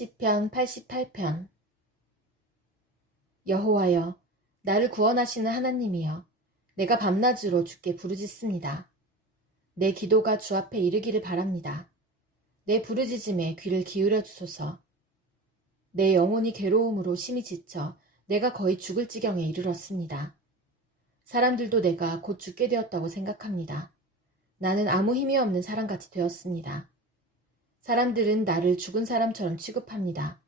시편 88편. 여호와여, 나를 구원하시는 하나님이여, 내가 밤낮으로 주께 부르짖습니다. 내 기도가 주 앞에 이르기를 바랍니다. 내 부르짖음에 귀를 기울여 주소서. 내 영혼이 괴로움으로 심히 지쳐 내가 거의 죽을 지경에 이르렀습니다. 사람들도 내가 곧 죽게 되었다고 생각합니다. 나는 아무 힘이 없는 사람같이 되었습니다. 사람들은 나를 죽은 사람처럼 취급합니다.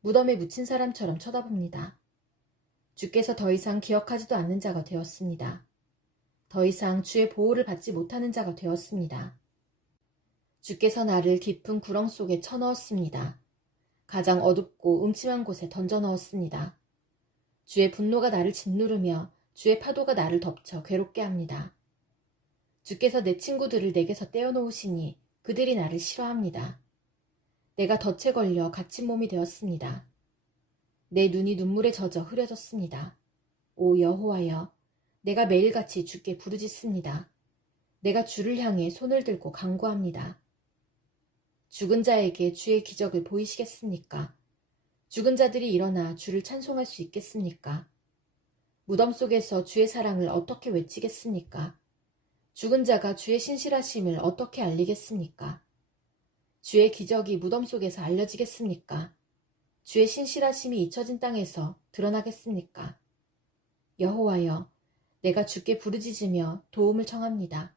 무덤에 묻힌 사람처럼 쳐다봅니다. 주께서 더 이상 기억하지도 않는 자가 되었습니다. 더 이상 주의 보호를 받지 못하는 자가 되었습니다. 주께서 나를 깊은 구렁 속에 쳐넣었습니다. 가장 어둡고 음침한 곳에 던져 넣었습니다. 주의 분노가 나를 짓누르며 주의 파도가 나를 덮쳐 괴롭게 합니다. 주께서 내 친구들을 내게서 떼어놓으시니 그들이 나를 싫어합니다. 내가 덫에 걸려 갇힌 몸이 되었습니다. 내 눈이 눈물에 젖어 흐려졌습니다. 오 여호와여, 내가 매일같이 주께 부르짖습니다. 내가 주를 향해 손을 들고 간구합니다. 죽은 자에게 주의 기적을 보이시겠습니까? 죽은 자들이 일어나 주를 찬송할 수 있겠습니까? 무덤 속에서 주의 사랑을 어떻게 외치겠습니까? 죽은 자가 주의 신실하심을 어떻게 알리겠습니까? 주의 기적이 무덤 속에서 알려지겠습니까? 주의 신실하심이 잊혀진 땅에서 드러나겠습니까? 여호와여, 내가 주께 부르짖으며 도움을 청합니다.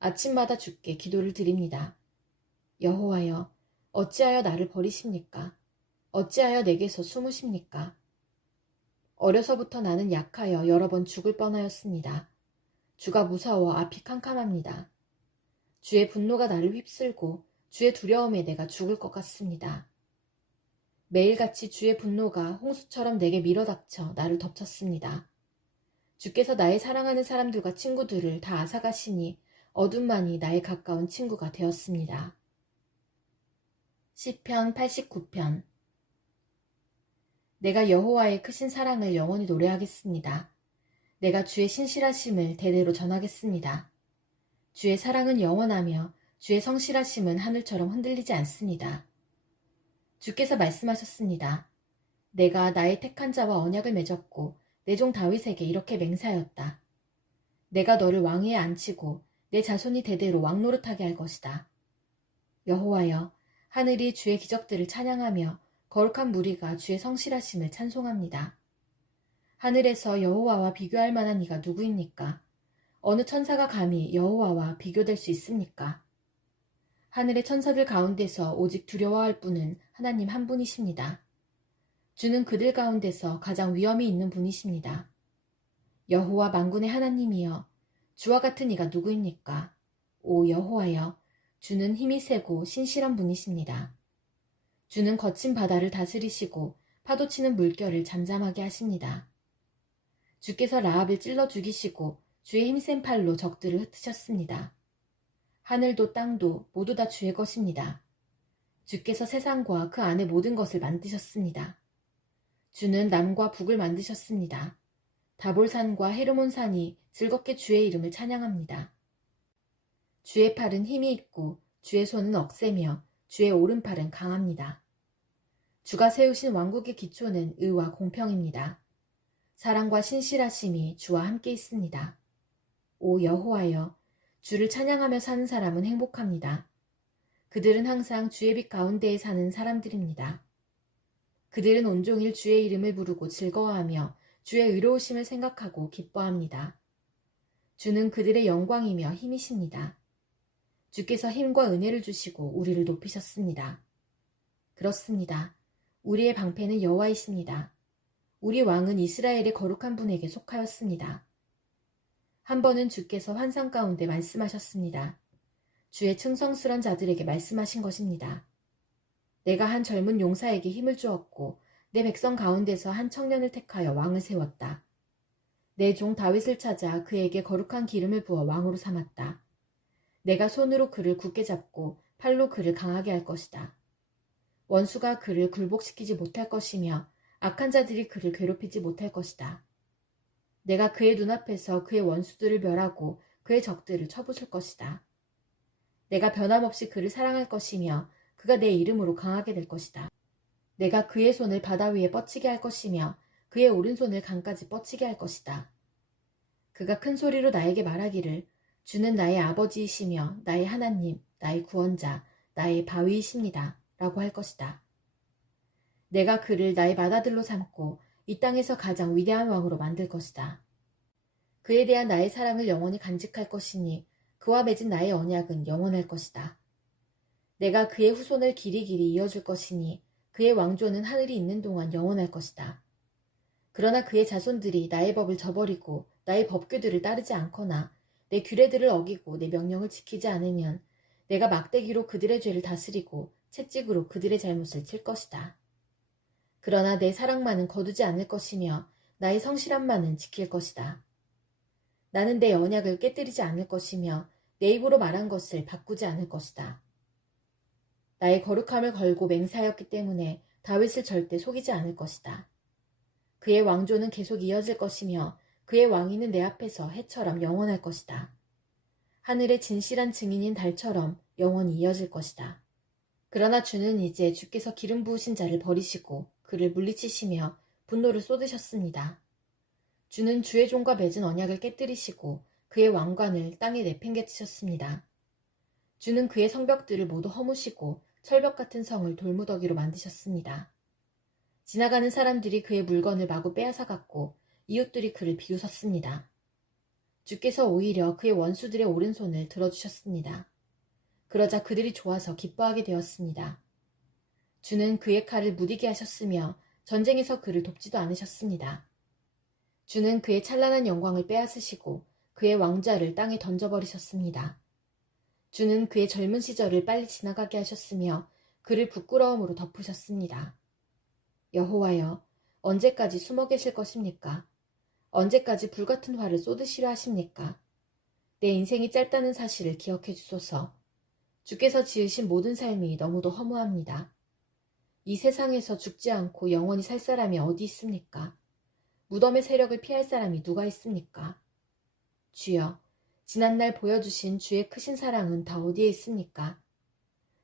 아침마다 주께 기도를 드립니다. 여호와여, 어찌하여 나를 버리십니까? 어찌하여 내게서 숨으십니까? 어려서부터 나는 약하여 여러 번 죽을 뻔하였습니다. 주가 무서워 앞이 캄캄합니다. 주의 분노가 나를 휩쓸고 주의 두려움에 내가 죽을 것 같습니다. 매일같이 주의 분노가 홍수처럼 내게 밀어닥쳐 나를 덮쳤습니다. 주께서 나의 사랑하는 사람들과 친구들을 다 앗아가시니 어둠만이 나의 가까운 친구가 되었습니다. 시편 89편. 내가 여호와의 크신 사랑을 영원히 노래하겠습니다. 내가 주의 신실하심을 대대로 전하겠습니다. 주의 사랑은 영원하며 주의 성실하심은 하늘처럼 흔들리지 않습니다. 주께서 말씀하셨습니다. 내가 나의 택한 자와 언약을 맺었고 내 종 다윗에게 이렇게 맹세하였다. 내가 너를 왕위에 앉히고 내 자손이 대대로 왕노릇하게 할 것이다. 여호와여, 하늘이 주의 기적들을 찬양하며 거룩한 무리가 주의 성실하심을 찬송합니다. 하늘에서 여호와와 비교할 만한 이가 누구입니까? 어느 천사가 감히 여호와와 비교될 수 있습니까? 하늘의 천사들 가운데서 오직 두려워할 분은 하나님 한 분이십니다. 주는 그들 가운데서 가장 위엄이 있는 분이십니다. 여호와 만군의 하나님이여, 주와 같은 이가 누구입니까? 오 여호와여, 주는 힘이 세고 신실한 분이십니다. 주는 거친 바다를 다스리시고 파도치는 물결을 잠잠하게 하십니다. 주께서 라합을 찔러 죽이시고 주의 힘센 팔로 적들을 흩으셨습니다. 하늘도 땅도 모두 다 주의 것입니다. 주께서 세상과 그 안의 모든 것을 만드셨습니다. 주는 남과 북을 만드셨습니다. 다볼산과 헤르몬산이 즐겁게 주의 이름을 찬양합니다. 주의 팔은 힘이 있고 주의 손은 억세며 주의 오른팔은 강합니다. 주가 세우신 왕국의 기초는 의와 공평입니다. 사랑과 신실하심이 주와 함께 있습니다. 오 여호와여, 주를 찬양하며 사는 사람은 행복합니다. 그들은 항상 주의 빛 가운데에 사는 사람들입니다. 그들은 온종일 주의 이름을 부르고 즐거워하며 주의 의로우심을 생각하고 기뻐합니다. 주는 그들의 영광이며 힘이십니다. 주께서 힘과 은혜를 주시고 우리를 높이셨습니다. 그렇습니다. 우리의 방패는 여호와이십니다. 우리 왕은 이스라엘의 거룩한 분에게 속하였습니다. 한 번은 주께서 환상 가운데 말씀하셨습니다. 주의 충성스런 자들에게 말씀하신 것입니다. 내가 한 젊은 용사에게 힘을 주었고 내 백성 가운데서 한 청년을 택하여 왕을 세웠다. 내 종 다윗을 찾아 그에게 거룩한 기름을 부어 왕으로 삼았다. 내가 손으로 그를 굳게 잡고 팔로 그를 강하게 할 것이다. 원수가 그를 굴복시키지 못할 것이며 악한 자들이 그를 괴롭히지 못할 것이다. 내가 그의 눈앞에서 그의 원수들을 멸하고 그의 적들을 쳐부술 것이다. 내가 변함없이 그를 사랑할 것이며 그가 내 이름으로 강하게 될 것이다. 내가 그의 손을 바다 위에 뻗치게 할 것이며 그의 오른손을 강까지 뻗치게 할 것이다. 그가 큰 소리로 나에게 말하기를 주는 나의 아버지이시며 나의 하나님, 나의 구원자, 나의 바위이십니다. 라고 할 것이다. 내가 그를 나의 맏아들로 삼고 이 땅에서 가장 위대한 왕으로 만들 것이다. 그에 대한 나의 사랑을 영원히 간직할 것이니 그와 맺은 나의 언약은 영원할 것이다. 내가 그의 후손을 길이길이 이어줄 것이니 그의 왕조는 하늘이 있는 동안 영원할 것이다. 그러나 그의 자손들이 나의 법을 저버리고 나의 법규들을 따르지 않거나 내 규례들을 어기고 내 명령을 지키지 않으면 내가 막대기로 그들의 죄를 다스리고 채찍으로 그들의 잘못을 칠 것이다. 그러나 내 사랑만은 거두지 않을 것이며 나의 성실함만은 지킬 것이다. 나는 내 언약을 깨뜨리지 않을 것이며 내 입으로 말한 것을 바꾸지 않을 것이다. 나의 거룩함을 걸고 맹세하였기 때문에 다윗을 절대 속이지 않을 것이다. 그의 왕조는 계속 이어질 것이며 그의 왕위는 내 앞에서 해처럼 영원할 것이다. 하늘의 진실한 증인인 달처럼 영원히 이어질 것이다. 그러나 주는 이제 주께서 기름 부으신 자를 버리시고 그를 물리치시며 분노를 쏟으셨습니다. 주는 주의 종과 맺은 언약을 깨뜨리시고 그의 왕관을 땅에 내팽개치셨습니다. 주는 그의 성벽들을 모두 허무시고 철벽 같은 성을 돌무더기로 만드셨습니다. 지나가는 사람들이 그의 물건을 마구 빼앗아갔고 이웃들이 그를 비웃었습니다. 주께서 오히려 그의 원수들의 오른손을 들어주셨습니다. 그러자 그들이 좋아서 기뻐하게 되었습니다. 주는 그의 칼을 무디게 하셨으며 전쟁에서 그를 돕지도 않으셨습니다. 주는 그의 찬란한 영광을 빼앗으시고 그의 왕좌를 땅에 던져버리셨습니다. 주는 그의 젊은 시절을 빨리 지나가게 하셨으며 그를 부끄러움으로 덮으셨습니다. 여호와여, 언제까지 숨어 계실 것입니까? 언제까지 불같은 화를 쏟으시려 하십니까? 내 인생이 짧다는 사실을 기억해 주소서. 주께서 지으신 모든 삶이 너무도 허무합니다. 이 세상에서 죽지 않고 영원히 살 사람이 어디 있습니까? 무덤의 세력을 피할 사람이 누가 있습니까? 주여, 지난날 보여주신 주의 크신 사랑은 다 어디에 있습니까?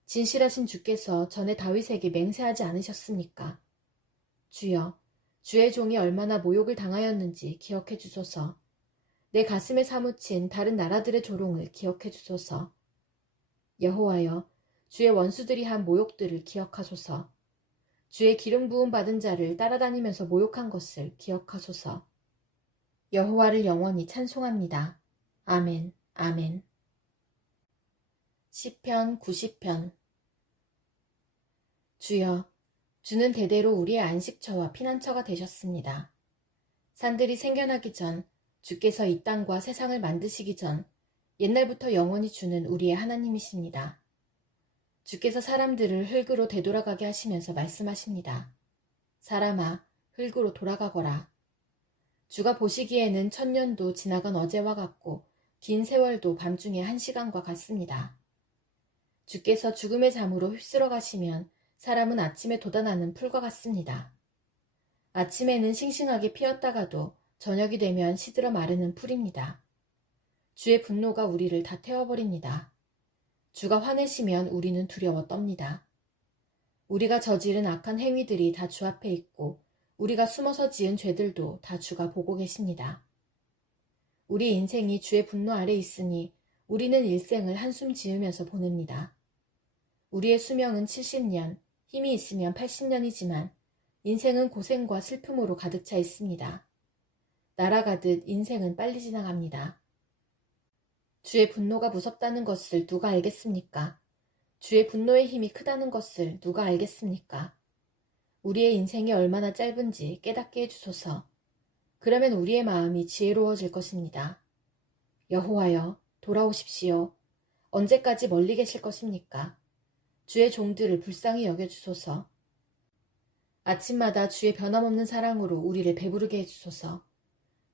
진실하신 주께서 전에 다윗에게 맹세하지 않으셨습니까? 주여, 주의 종이 얼마나 모욕을 당하였는지 기억해 주소서. 내 가슴에 사무친 다른 나라들의 조롱을 기억해 주소서. 여호와여, 주의 원수들이 한 모욕들을 기억하소서. 주의 기름 부음 받은 자를 따라다니면서 모욕한 것을 기억하소서. 여호와를 영원히 찬송합니다. 아멘, 아멘. 시편 90편. 주여, 주는 대대로 우리의 안식처와 피난처가 되셨습니다. 산들이 생겨나기 전, 주께서 이 땅과 세상을 만드시기 전, 옛날부터 영원히 주는 우리의 하나님이십니다. 주께서 사람들을 흙으로 되돌아가게 하시면서 말씀하십니다. 사람아, 흙으로 돌아가거라. 주가 보시기에는 1000년도 지나간 어제와 같고 긴 세월도 밤중에 1시간과 같습니다. 주께서 죽음의 잠으로 휩쓸어 가시면 사람은 아침에 돋아나는 풀과 같습니다. 아침에는 싱싱하게 피었다가도 저녁이 되면 시들어 마르는 풀입니다. 주의 분노가 우리를 다 태워버립니다. 주가 화내시면 우리는 두려워 떱니다. 우리가 저지른 악한 행위들이 다 주 앞에 있고 우리가 숨어서 지은 죄들도 다 주가 보고 계십니다. 우리 인생이 주의 분노 아래 있으니 우리는 일생을 한숨 지으면서 보냅니다. 우리의 수명은 70년, 힘이 있으면 80년이지만 인생은 고생과 슬픔으로 가득 차 있습니다. 날아가듯 인생은 빨리 지나갑니다. 주의 분노가 무섭다는 것을 누가 알겠습니까? 주의 분노의 힘이 크다는 것을 누가 알겠습니까? 우리의 인생이 얼마나 짧은지 깨닫게 해주소서. 그러면 우리의 마음이 지혜로워질 것입니다. 여호와여, 돌아오십시오. 언제까지 멀리 계실 것입니까? 주의 종들을 불쌍히 여겨주소서. 아침마다 주의 변함없는 사랑으로 우리를 배부르게 해주소서.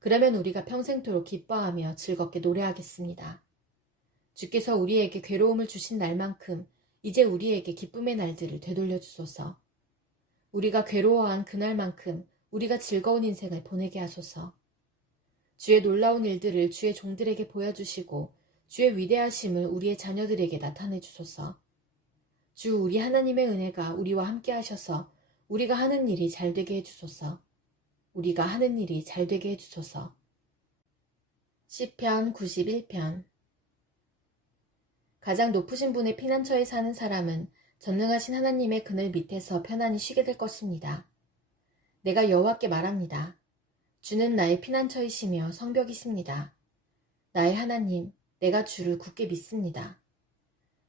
그러면 우리가 평생토록 기뻐하며 즐겁게 노래하겠습니다. 주께서 우리에게 괴로움을 주신 날만큼 이제 우리에게 기쁨의 날들을 되돌려 주소서. 우리가 괴로워한 그날만큼 우리가 즐거운 인생을 보내게 하소서. 주의 놀라운 일들을 주의 종들에게 보여주시고 주의 위대하심을 우리의 자녀들에게 나타내 주소서. 주 우리 하나님의 은혜가 우리와 함께 하셔서 우리가 하는 일이 잘 되게 해주소서. 우리가 하는 일이 잘 되게 해주소서. 시편 91편. 가장 높으신 분의 피난처에 사는 사람은 전능하신 하나님의 그늘 밑에서 편안히 쉬게 될 것입니다. 내가 여호와께 말합니다. 주는 나의 피난처이시며 성벽이십니다. 나의 하나님, 내가 주를 굳게 믿습니다.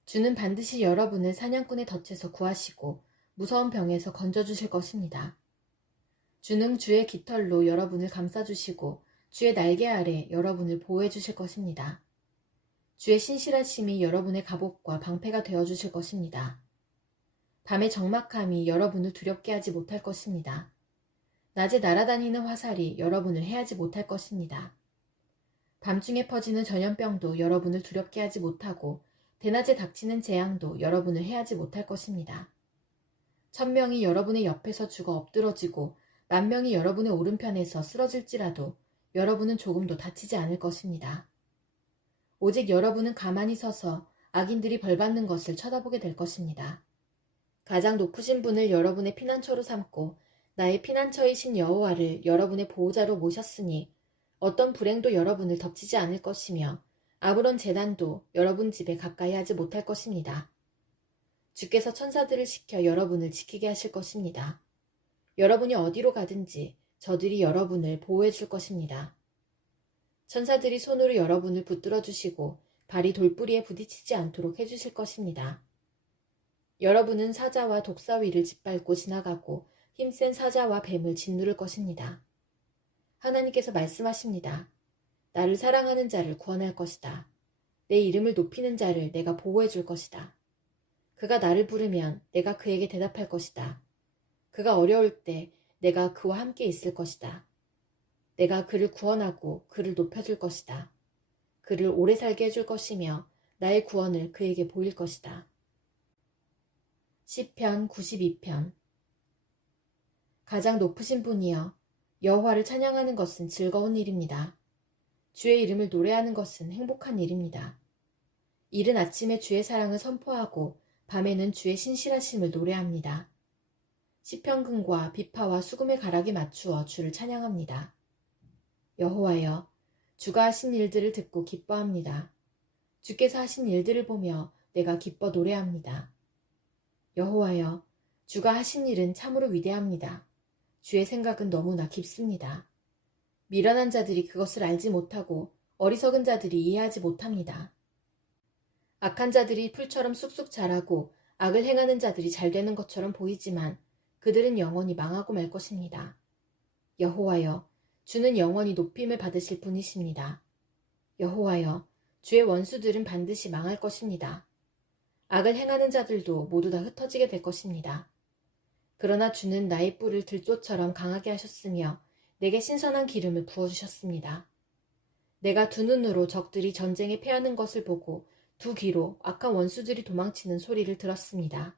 주는 반드시 여러분을 사냥꾼의 덫에서 구하시고 무서운 병에서 건져주실 것입니다. 주는 주의 깃털로 여러분을 감싸주시고 주의 날개 아래 여러분을 보호해 주실 것입니다. 주의 신실하심이 여러분의 갑옷과 방패가 되어주실 것입니다. 밤의 적막함이 여러분을 두렵게 하지 못할 것입니다. 낮에 날아다니는 화살이 여러분을 해하지 못할 것입니다. 밤중에 퍼지는 전염병도 여러분을 두렵게 하지 못하고 대낮에 닥치는 재앙도 여러분을 해하지 못할 것입니다. 1000명이 여러분의 옆에서 죽어 엎드러지고 10,000명이 여러분의 오른편에서 쓰러질지라도 여러분은 조금도 다치지 않을 것입니다. 오직 여러분은 가만히 서서 악인들이 벌받는 것을 쳐다보게 될 것입니다. 가장 높으신 분을 여러분의 피난처로 삼고 나의 피난처이신 여호와를 여러분의 보호자로 모셨으니 어떤 불행도 여러분을 덮치지 않을 것이며 아무런 재난도 여러분 집에 가까이 하지 못할 것입니다. 주께서 천사들을 시켜 여러분을 지키게 하실 것입니다. 여러분이 어디로 가든지 저들이 여러분을 보호해 줄 것입니다. 천사들이 손으로 여러분을 붙들어 주시고 발이 돌부리에 부딪히지 않도록 해주실 것입니다. 여러분은 사자와 독사위를 짓밟고 지나가고 힘센 사자와 뱀을 짓누를 것입니다. 하나님께서 말씀하십니다. 나를 사랑하는 자를 구원할 것이다. 내 이름을 높이는 자를 내가 보호해 줄 것이다. 그가 나를 부르면 내가 그에게 대답할 것이다. 그가 어려울 때 내가 그와 함께 있을 것이다. 내가 그를 구원하고 그를 높여줄 것이다. 그를 오래 살게 해줄 것이며 나의 구원을 그에게 보일 것이다. 시편 92편. 가장 높으신 분이여, 여호와를 찬양하는 것은 즐거운 일입니다. 주의 이름을 노래하는 것은 행복한 일입니다. 이른 아침에 주의 사랑을 선포하고 밤에는 주의 신실하심을 노래합니다. 시편금과 비파와 수금의 가락에 맞추어 주를 찬양합니다. 여호와여, 주가 하신 일들을 듣고 기뻐합니다. 주께서 하신 일들을 보며 내가 기뻐 노래합니다. 여호와여, 주가 하신 일은 참으로 위대합니다. 주의 생각은 너무나 깊습니다. 미련한 자들이 그것을 알지 못하고 어리석은 자들이 이해하지 못합니다. 악한 자들이 풀처럼 쑥쑥 자라고 악을 행하는 자들이 잘 되는 것처럼 보이지만 그들은 영원히 망하고 말 것입니다. 여호와여, 주는 영원히 높임을 받으실 분이십니다. 여호와여, 주의 원수들은 반드시 망할 것입니다. 악을 행하는 자들도 모두 다 흩어지게 될 것입니다. 그러나 주는 나의 뿔을 들조처럼 강하게 하셨으며 내게 신선한 기름을 부어주셨습니다. 내가 두 눈으로 적들이 전쟁에 패하는 것을 보고 두 귀로 악한 원수들이 도망치는 소리를 들었습니다.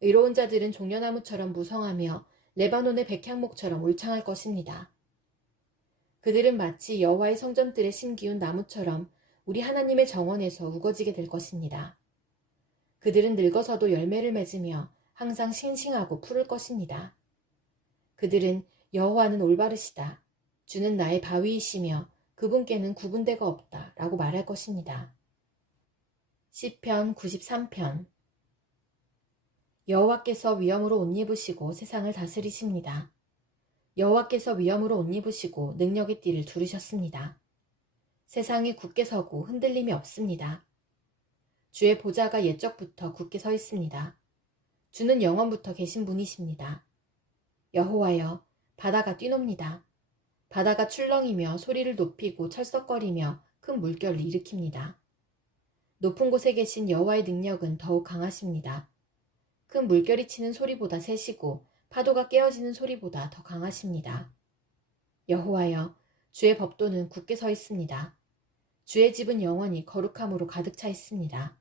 의로운 자들은 종려나무처럼 무성하며 레바논의 백향목처럼 울창할 것입니다. 그들은 마치 여호와의 성전들에 심기운 나무처럼 우리 하나님의 정원에서 우거지게 될 것입니다. 그들은 늙어서도 열매를 맺으며 항상 싱싱하고 푸를 것입니다. 그들은 여호와는 올바르시다. 주는 나의 바위이시며 그분께는 구분대가 없다. 라고 말할 것입니다. 시편 93편. 여호와께서 위엄으로 옷 입으시고 세상을 다스리십니다. 여호와께서 위엄으로 옷 입으시고 능력의 띠를 두르셨습니다. 세상이 굳게 서고 흔들림이 없습니다. 주의 보좌가 옛적부터 굳게 서 있습니다. 주는 영원부터 계신 분이십니다. 여호와여, 바다가 뛰놉니다. 바다가 출렁이며 소리를 높이고 철썩거리며 큰 물결을 일으킵니다. 높은 곳에 계신 여호와의 능력은 더욱 강하십니다. 큰 물결이 치는 소리보다 세시고 파도가 깨어지는 소리보다 더 강하십니다. 여호와여, 주의 법도는 굳게 서 있습니다. 주의 집은 영원히 거룩함으로 가득 차 있습니다.